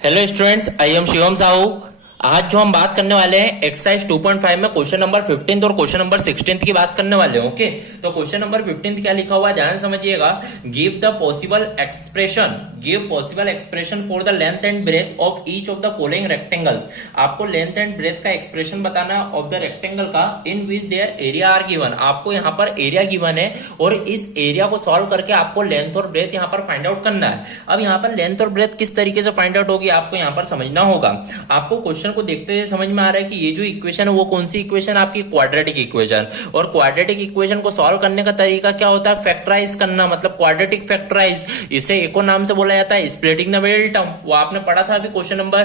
Hello students, I am Shivam Sahu. आज जो हम बात करने वाले हैं एक्सरसाइज 2.5 में क्वेश्चन नंबर 15 और क्वेश्चन नंबर 16 की बात करने वाले हैं। ओके, तो क्वेश्चन नंबर 15 क्या लिखा हुआ है ध्यान समझिएगा। Give the possible expression for the length and breadth of each of the following rectangles. आपको लेंथ एंड ब्रेथ का एक्सप्रेशन बताना है ऑफ द रेक्टेंगल का in which their area are given. आपको यहाँ पर एरिया गिवन है और इस एरिया को सॉल्व करके आपको लेंथ और ब्रेथ यहाँ पर फाइंड आउट करना है। अब यहाँ पर लेंथ और ब्रेथ किस तरीके से फाइंड आउट होगी आपको यहाँ पर समझना होगा। आपको क्वेश्चन को देखते हुए समझ में आ रहा है कि ये जो इक्वेशन है वो कौन सी इक्वेशन है, आपकी क्वाड्रेटिक इक्वेशन। और क्वाड्रेटिक इक्वेशन को सॉल्व करने का तरीका क्या होता है, फैक्टराइज करना, मतलब क्वाड्रेटिक फैक्टराइज। इसे एक और नाम से बोला जाता है स्प्लिटिंग द मिडिल टर्म। वो आपने पढ़ा था अभी क्वेश्चन नंबर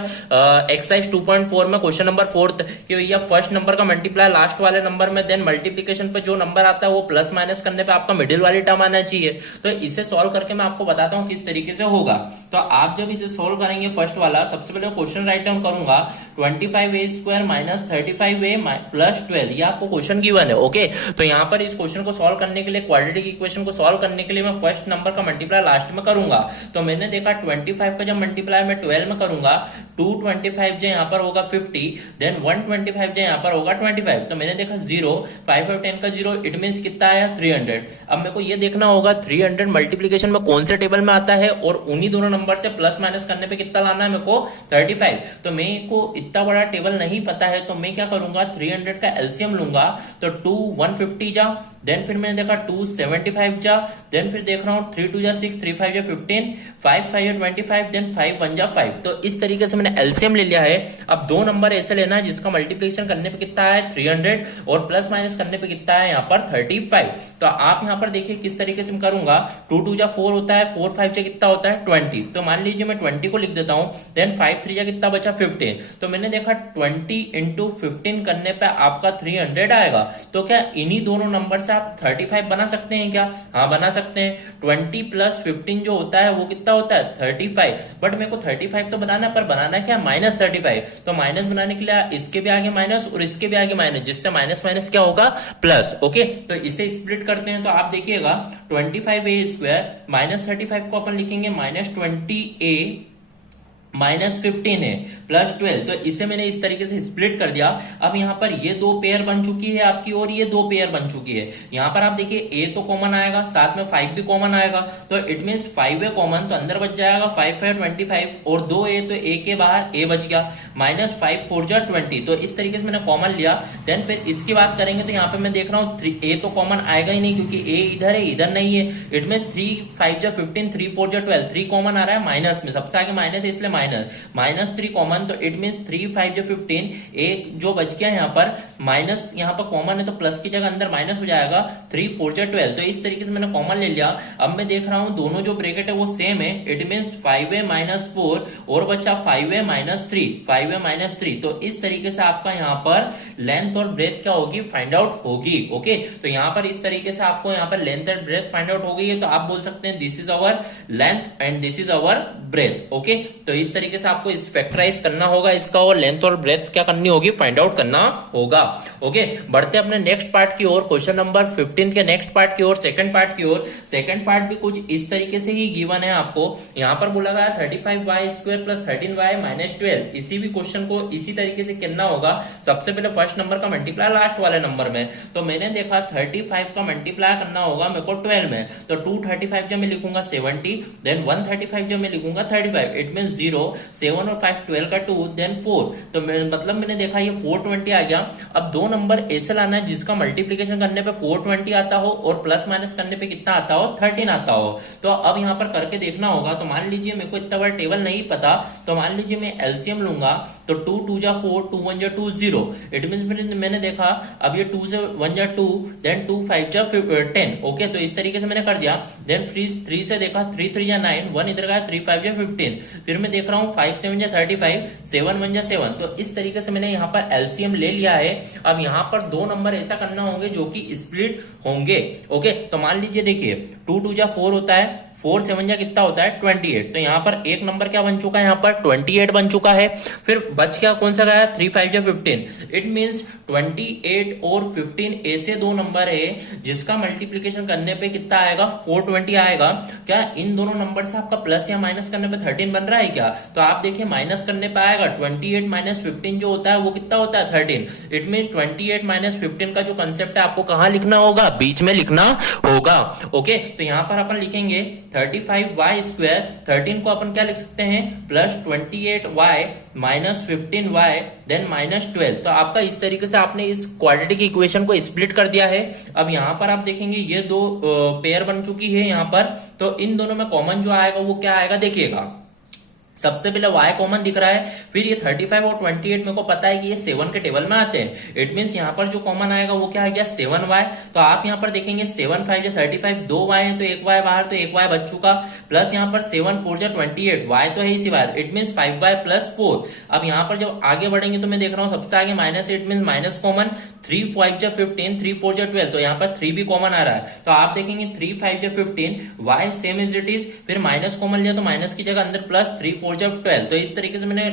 एक्सरसाइज 2.4 में, क्वेश्चन नंबर 4 कि भैया फर्स्ट नंबर का मल्टीप्लाई लास्ट वाले नंबर में, देन मल्टीप्लीकेशन पे जो नंबर आता है वो प्लस माइनस करने पे आपका मिडिल वाली टर्म आना चाहिए। तो इसे सॉल्व करके मैं आपको बताता हूं किस तरीके से होगा। तो आप जब इसे सॉल्व करेंगे फर्स्ट वाला, सबसे पहले क्वेश्चन राइट डाउन करूंगा 25a² माइनस 35a प्लस 12, ये आपको क्वेश्चन गिवन है। ओके, तो यहाँ पर इस क्वेश्चन को सॉल्व करने के लिए, क्वाड्रेटिक इक्वेशन को सॉल्व करने के लिए मैं फर्स्ट नंबर का मल्टीप्लाई लास्ट में करूंगा। तो मैंने देखा 25 का जब मल्टीप्लाई मैं 12 में करूंगा, 225 जो यहाँ पर होगा 50, देन 125 जो यहाँ पर होगा 25। तो मैंने देखा 0, 5 और 10 का 0, इट मीन कितना आया 300। अब मेरे को ये देखना होगा 300 मल्टीप्लीकेशन में कौन से टेबल में आता है और उन्हीं दोनों नंबर से प्लस माइनस करने पे कितना लाना है मेरे को 35। तो मेरे को इतना बड़ा टेबल नहीं पता है, तो मैं क्या करूंगा 300 का एलसीएम लूंगा। तो 2 150 जा, देन फिर मैंने देखा 2 75 जा, देन फिर देख रहा हूं 3 2 जा 6, 3 5 जा 15, 5 5 जा 25, देन 5 1 जा 5। तो इस तरीके से मैंने एलसीएम ले लिया है। अब दो नंबर ऐसे लेना है जिसका मल्टीप्लिकेशन करने पे कितना है 300 और प्लस माइनस करने पे कितना है यहाँ पर 35। तो आप यहाँ पर देखिए किस तरीके से मैं करूंगा। 2 2 जा 4 होता है, 4 5 जा कितना होता है 20। तो मान लीजिए मैं 20 को लिख देता हूं, देन 5 3 जा कितना बचा 15। तो मैंने देखा 20 इंटू 15 करने पे आपका 300 आएगा। तो क्या इन्हीं दोनों नंबर से आप 35 बना सकते हैं क्या? हाँ बना सकते हैं। 20 प्लस 15 जो होता है वो कितना होता है 35। बट मेरे को 35 तो बनाना है, पर बनाना क्या माइनस 35। तो माइनस बनाने के लिए इसके भी आगे माइनस और इसके भी आगे माइनस, जिससे माइनस माइनस क्या होगा प्लस। ओके, तो इसे स्प्लिट करते हैं। तो आप देखिएगा 25a² माइनस 35 को अपन लिखेंगे माइनस 20a माइनस 15 है प्लस 12। तो इसे मैंने इस तरीके से स्प्लिट कर दिया। अब यहाँ पर ये दो पेयर बन चुकी है आपकी और ये दो पेयर बन चुकी है। यहाँ पर आप देखिए a तो कॉमन आएगा, साथ में 5 भी कॉमन आएगा। तो इट मीन 5 है कॉमन, तो अंदर बच जाएगा 5 5 25 और 2a, तो a के बाहर a बच गया, माइनस 5 4 जा 20। तो इस तरीके से मैंने कॉमन लिया। देन फिर इसकी बात करेंगे तो यहाँ पे मैं देख रहा हूँ a तो कॉमन आएगा ही नहीं क्योंकि a इधर है इधर नहीं है। इट मीन 3 5 जा 15, 3 4 जा 12, 3 कॉमन आ रहा है माइनस में, सबसे आगे माइनस है इसलिए माइनस 3 कॉमन। तो इट मीन 3 5 जो 15, एक जो बच गया यहाँ पर माइनस, यहाँ पर कॉमन है तो प्लस की जगह अंदर माइनस हो जाएगा, 3 4 जा 12। तो इस तरीके से मैंने कॉमन ले लिया। अब मैं देख रहा हूँ दोनों जो ब्रैकेट है वो सेम है। इट मीन 5a माइनस 4 और बचा 5a माइनस 3, 5a माइनस 3। तो इस तरीके से आपका यहाँ पर लेंथ और ब्रेथ क्या होगी फाइंड आउट होगी। ओके, तो यहाँ पर इस तरीके से आपको यहाँ पर length and breadth find out हो गई है। तो आप बोल सकते हैं this is our length and this is our breadth. Okay, तो इस तरीके से आपको इस फैक्टराइज करना होगा इसका, और लेंथ और ब्रेथ क्या करनी होगी फाइंड आउट करना होगा। ओके, बढ़ते अपने नेक्स्ट पार्ट की ओर, क्वेश्चन नंबर 15 के नेक्स्ट पार्ट की ओर, सेकंड पार्ट की ओर। सेकंड पार्ट भी कुछ इस तरीके से ही गिवन है आपको। यहाँ पर बोला गया 35y² प्लस 13y माइनस 12। इसी भी क्वेश्चन को इसी तरीके से करना होगा। सबसे पहले फर्स्ट नंबर का मल्टीप्लाई लास्ट वाले नंबर में। तो मैंने देखा 35 का मल्टीप्लाई करना होगा मेरे को 12 में। तो 235 जब मैं लिखूंगा 70, देन 135 जब मैं लिखूंगा 35। इट मीन 0 7 और 5 12 का 2, देन 4। तो मतलब मैंने देखा ये 420 आ गया। अब दो नंबर ऐसे लाना है जिसका मल्टीप्लीकेशन करने पे 420 आता हो और प्लस माइनस करने पे कितना आता हो 13 आता हो। तो अब यहाँ पर करके देखना होगा। तो मान लीजिए मेरे को इतना बड़ा टेबल नहीं पता, तो मान लीजिए मैं एलसीएम लूंगा। तो 2 2 जा 4, 2 1 जा 2 0। इट मीन मैंने देखा अब ये 2 से 1 जा 2, देन 2 5 जा 10। ओके, तो इस तरीके से मैंने कर दिया। देन 3 से देखा 3 3 जा 9, 1 इधर गया 3 5 जा 15। फिर मैं देख रहा हूँ 5 7 जा 35, 7 1 जा 7। तो इस तरीके से मैंने यहाँ पर एलसीएम ले लिया है। अब यहाँ पर दो नंबर ऐसा करना होंगे जो कि स्प्लिट होंगे। ओके, तो मान लीजिए देखिए 2 2 जा 4 होता है, 4 7 जा कितना होता है 28। तो यहाँ पर एक नंबर क्या बन चुका है, यहाँ पर 28 बन चुका है। फिर बच क्या कौन सा गया, 3 5 जा 15। इट मीन्स 28 और 15 ऐसे दो नंबर है जिसका मल्टीप्लीकेशन करने पे कितना आएगा, 420 आएगा। क्या इन दोनों नंबर से आपका प्लस या माइनस करने पे 13 बन रहा है क्या? तो आप देखिए माइनस करने पे आएगा 28 माइनस 15 जो होता है वो कितना होता है 13। इट मीन्स 28 माइनस 15 का जो कंसेप्ट है आपको कहां लिखना होगा, बीच में लिखना होगा। ओके, तो यहां पर अपन लिखेंगे 35y² 13 को अपन क्या लिख सकते हैं, plus 28y minus 15y then minus 12। तो आपका इस तरीके से आपने इस क्वाड्रेटिक इक्वेशन को स्प्लिट कर दिया है। अब यहां पर आप देखेंगे ये दो पेयर बन चुकी है यहां पर, तो इन दोनों में कॉमन जो आएगा वो क्या आएगा देखिएगा। सबसे पहले y कॉमन दिख रहा है, फिर ये 35 और 28 मेरे को पता है कि ये 7 के टेबल में आते हैं। इट मींस यहाँ पर जो कॉमन आएगा वो क्या आ गया 7y। तो आप यहाँ पर देखेंगे 7 5 35 2 y है तो एक y बाहर, तो एक y बच चुका। प्लस यहाँ पर 7 4 28 y तो है इसी बार, इट मीन्स 5y प्लस 4। अब यहाँ पर जब आगे बढ़ेंगे तो मैं देख रहा हूँ सबसे आगे minus, it means minus common. 3 5 15 3 4 12, तो यहाँ पर 3 भी कॉमन आ रहा है। तो आप देखेंगे 3 5 15 y same is it is, फिर माइनस कॉमन लिया तो माइनस की जगह अंदर प्लस 3 4 12। तो इस तरीके से मैंने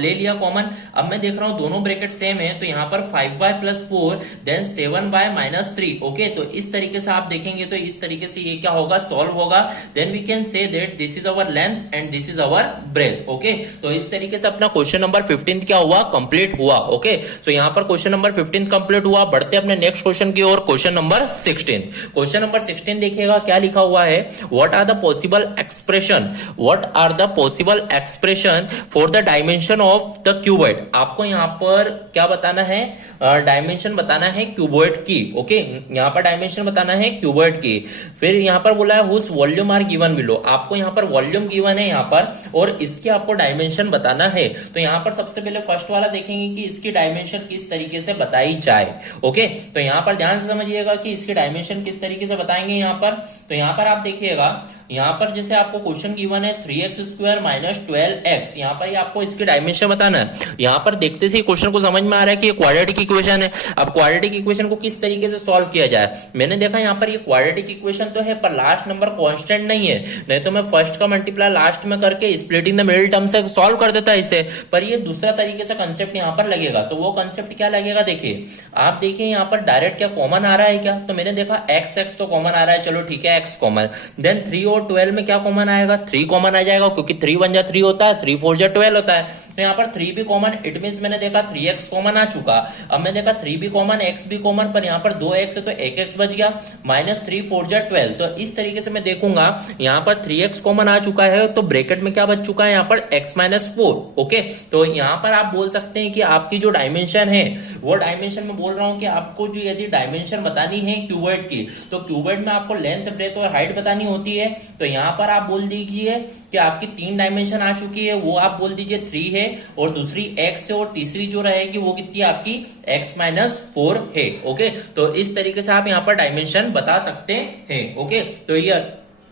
ले लिया कॉमन। अब मैं देख रहा हूं दोनों ब्रैकेट सेम है, तो यहाँ पर 5y plus 4 then 7y minus 3। Okay, तो इस तरीके से आप देखेंगे तो इस तरीके से ये क्या होगा, सॉल्व होगा। Then we can say that this is our length and this is our breadth. Okay, तो इस तरीके से अपना क्वेश्चन नंबर 15 क्या हुआ, कंप्लीट हुआ। ओके, तो यहाँ पर क्वेश्चन नंबर 15 कंप्लीट हुआ। बढ़ते अपने नेक्स्ट क्वेश्चन की ओर, क्वेश्चन नंबर 16। क्वेश्चन नंबर 16 देखिएगा क्या लिखा हुआ है, what are the possible expression, what are the possible expression for the dimension of the cuboid. आपको यहां पर क्या बताना है, डायमेंशन बताना है क्यूबॉइड की। ओके, यहां पर डायमेंशन बताना है क्यूबॉइड की। फिर यहां पर बोला है whose volume are given below. आपको यहां पर वॉल्यूम गिवन है यहां पर, और इसकी आपको डायमेंशन बताना है। तो यहां पर सबसे पहले फर्स्ट वाला देखेंगे कि इसकी डायमेंशन किस तरीके से बताई जाए। ओके, तो यहां पर ध्यान से समझिएगा कि इसकी डायमेंशन किस तरीके से बताएंगे यहां पर। तो यहां पर आप देखिएगा, यहां पर जैसे आपको क्वेश्चन गिवन है 3x² माइनस 12x, यहां पर आपको इसकी डायमेंशन बताना है। यहां पर देखते से क्वेश्चन को समझ में आ रहा है कि ये क्वाड्रेटिक इक्वेशन है। अब क्वाड्रेटिक इक्वेशन को किस तरीके से सॉल्व किया जाए, मैंने देखा यहां पर ये क्वाड्रेटिक इक्वेशन तो है पर लास्ट नंबर कांस्टेंट नहीं है, नहीं तो मैं फर्स्ट का मल्टीप्लाई लास्ट में करके स्प्लिटिंग द मिडिल टर्म से सॉल्व कर देता इसे। पर ये दूसरा तरीके से कंसेप्ट यहां पर लगेगा। तो वो कंसेप्ट क्या लगेगा, देखिए आप देखिए यहां पर डायरेक्ट क्या कॉमन आ रहा है क्या, तो मैंने देखा x तो कॉमन आ रहा है, चलो ठीक है x कॉमन। देन 3 और 12 में क्या कॉमन आएगा, 3 कॉमन आ जाएगा क्योंकि 3 1 जा 3 होता है, 3 4 जा 12 होता है। तो यहाँ पर 3 भी कॉमन, इट मींस मैंने देखा 3x कॉमन आ चुका। अब मैं देखा 3 भी कॉमन, x भी कॉमन, पर यहाँ पर 2x है तो 1x बच गया, माइनस 3 4 जा 12। तो इस तरीके से मैं देखूंगा यहाँ पर 3x कॉमन आ चुका है, तो ब्रैकेट में क्या बच चुका है यहाँ पर x माइनस 4। ओके, तो यहाँ पर आप बोल सकते हैं कि आपकी जो डायमेंशन है वो डायमेंशन में बोल रहा हूँ कि आपको जो यदि डायमेंशन बतानी है क्यूबॉइड की, तो क्यूबॉइड में आपको लेंथ ब्रेथ और हाइट बतानी होती है। तो यहाँ पर आप बोल दीजिए कि आपकी 3 डायमेंशन आ चुकी है, वो आप बोल दीजिए 3 है, और दूसरी x है, और तीसरी जो रहेगी वो कितनी आपकी x माइनस 4 है। ओके, तो इस तरीके से आप यहाँ पर डायमेंशन बता सकते हैं। ओके, तो ये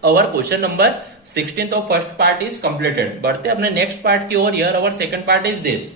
our question number 16 of first part is completed. बढ़ते अपने नेक्स्ट पार्ट की ओर। Here our second part is this.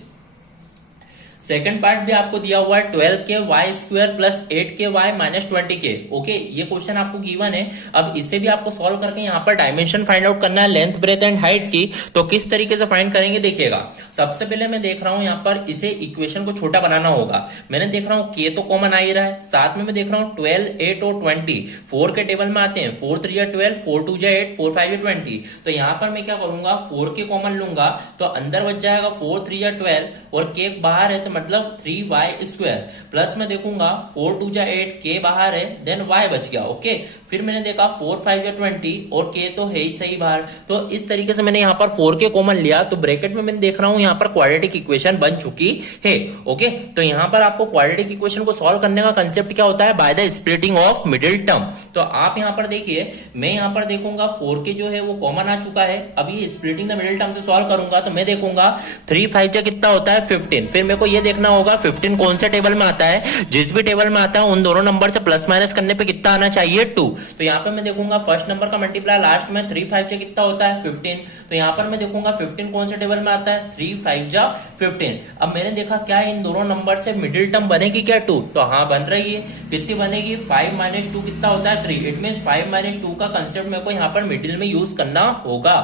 Second part भी आपको दिया हुआ है 12k² plus 8k minus 20k। Okay, ये क्वेश्चन आपको गिवन है। अब इसे भी आपको सॉल्व करके यहाँ पर डायमेंशन फाइंड आउट करना है, लेंथ ब्रेथ एंड हाइट की। तो किस तरीके से फाइंड करेंगे देखिएगा। सबसे पहले मैं देख रहा हूँ यहाँ पर इसे इक्वेशन को छोटा बनाना होगा। मैंने देख रहा हूँ k तो कॉमन आ ही रहा है, साथ में मैं देख रहा हूँ 12 8 और 20 4 के टेबल में आते हैं। 4 3 या 12, 4 2 या 8, 4 5 या 20। तो यहाँ पर मैं क्या करूंगा, 4 के कॉमन लूंगा तो अंदर बच जाएगा 4 3 या 12, और k बाहर है तो मतलब 3y² प्लस में देखूंगा 4 2 जा 8, k बाहर है देन y बच गया। ओके, फिर मैंने देखा 4 5 या 20 और k तो है ही सही बाहर। तो इस तरीके से मैंने यहाँ पर 4k कॉमन लिया, तो ब्रैकेट में मैंने देख रहा हूँ यहाँ पर क्वाड्रेटिक इक्वेशन बन चुकी है। ओके, तो यहाँ पर आपको क्वाड्रेटिक इक्वेशन को सॉल्व करने का कंसेप्ट क्या होता है, by the splitting of middle term. तो आप यहाँ पर देखिए, मैं यहाँ पर देखूंगा 4k जो है वो कॉमन आ चुका है। अब ये स्प्लिटिंग द मिडिल टर्म से सॉल्व करूंगा तो मैं देखूंगा 3 5 जा कितना होता है 15। फिर मेरे को ये ये देखना होगा 15 कौन से टेबल में आता है, जिस भी टेबल में आता है उन दोनों नंबर से प्लस माइनस करने पे कितना आना चाहिए 2। तो यहाँ पे मैं देखूंगा फर्स्ट नंबर का मल्टीप्लाई लास्ट में 3 5 से कितना होता है 15। तो यहाँ पर मैं देखूंगा 15 कौन से टेबल में आता है 3 5 जा 15। अब मैंने देखा क्या इन दोनों नंबर से मिडिल टर्म बनेगी क्या 2, तो हाँ बन रही है। कितनी बनेगी 5 माइनस 2 कितना होता है 3। इट मीन 5 माइनस 2 का कंसेप्ट मेरे को यहाँ पर मिडिल में यूज करना होगा।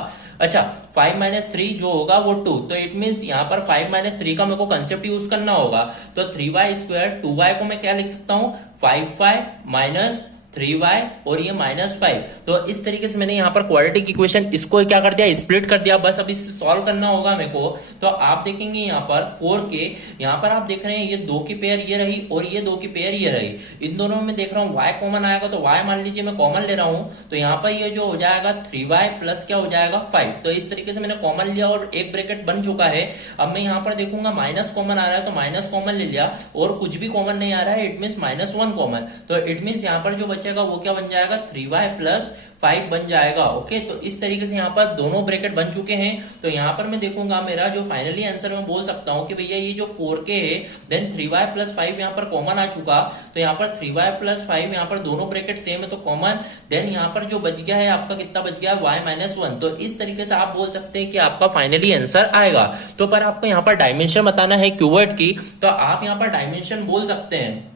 अच्छा 5 माइनस 3 जो होगा वो 2, तो इट मीन्स यहाँ पर 5 माइनस 3 का मेरे को कंसेप्ट यूज करना होगा। तो 3y स्क्वायर 2y को मैं क्या लिख सकता हूँ 5y माइनस 3y और ये -5। तो इस तरीके से मैंने यहाँ पर क्वाड्रेटिक इक्वेशन इसको क्या कर दिया स्प्लिट कर दिया। बस अब इसे सॉल्व करना होगा मेरे को। तो आप देखेंगे यहाँ पर 4 के, यहाँ पर आप देख रहे हैं ये 2 की पेयर ये रही और ये 2 की पेयर ये रही। इन दोनों में देख रहा हूँ y कॉमन आएगा, तो y मान लीजिए मैं कॉमन ले रहा हूँ, तो यहाँ पर ये जो हो जाएगा 3y प्लस क्या हो जाएगा 5। तो इस तरीके से मैंने कॉमन लिया और एक ब्रैकेट बन चुका है। अब मैं यहाँ पर देखूंगा माइनस कॉमन आ रहा है, तो माइनस कॉमन ले लिया और कुछ भी कॉमन नहीं आ रहा है, इट मीन -1 कॉमन। तो इट मीन यहाँ पर जो बचेगा वो क्या बन जाएगा 3y प्लस 5 बन जाएगा। ओके, तो इस तरीके से यहाँ पर दोनों ब्रैकेट बन चुके हैं। तो यहाँ पर मैं देखूंगा मेरा जो फाइनली आंसर मैं बोल सकता हूँ कि भैया ये जो 4k है देन 3y प्लस 5 यहाँ पर कॉमन आ चुका। तो यहाँ पर 3y प्लस 5 यहाँ पर दोनों ब्रैकेट सेम है तो कॉमन। देन यहाँ पर जो बच गया है आपका कितना बच गया y -1। तो इस तरीके से आप बोल सकते हैं कि आपका फाइनली आंसर आएगा। तो पर आपको यहाँ पर डायमेंशन बताना है क्यूवर्ड की, तो आप यहाँ पर डायमेंशन बोल सकते हैं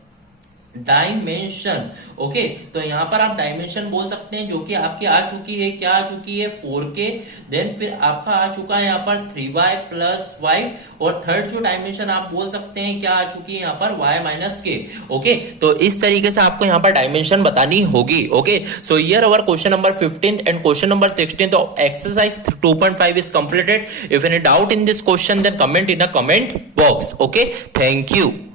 डायमेंशन। ओके, तो यहाँ पर आप डायमेंशन बोल सकते हैं जो कि आपकी आ चुकी है, क्या आ चुकी है 4k। देन फिर आपका आ चुका है यहाँ पर 3y प्लस 5 और थर्ड जो डायमेंशन आप बोल सकते हैं क्या आ चुकी है यहाँ पर y - k। ओके, तो इस तरीके से आपको यहाँ पर डायमेंशन बतानी होगी। Okay, so here our question number 15 and question number 16 तो exercise 2.5 is completed. If any doubt in this question then comment in a comment box. Okay, thank you.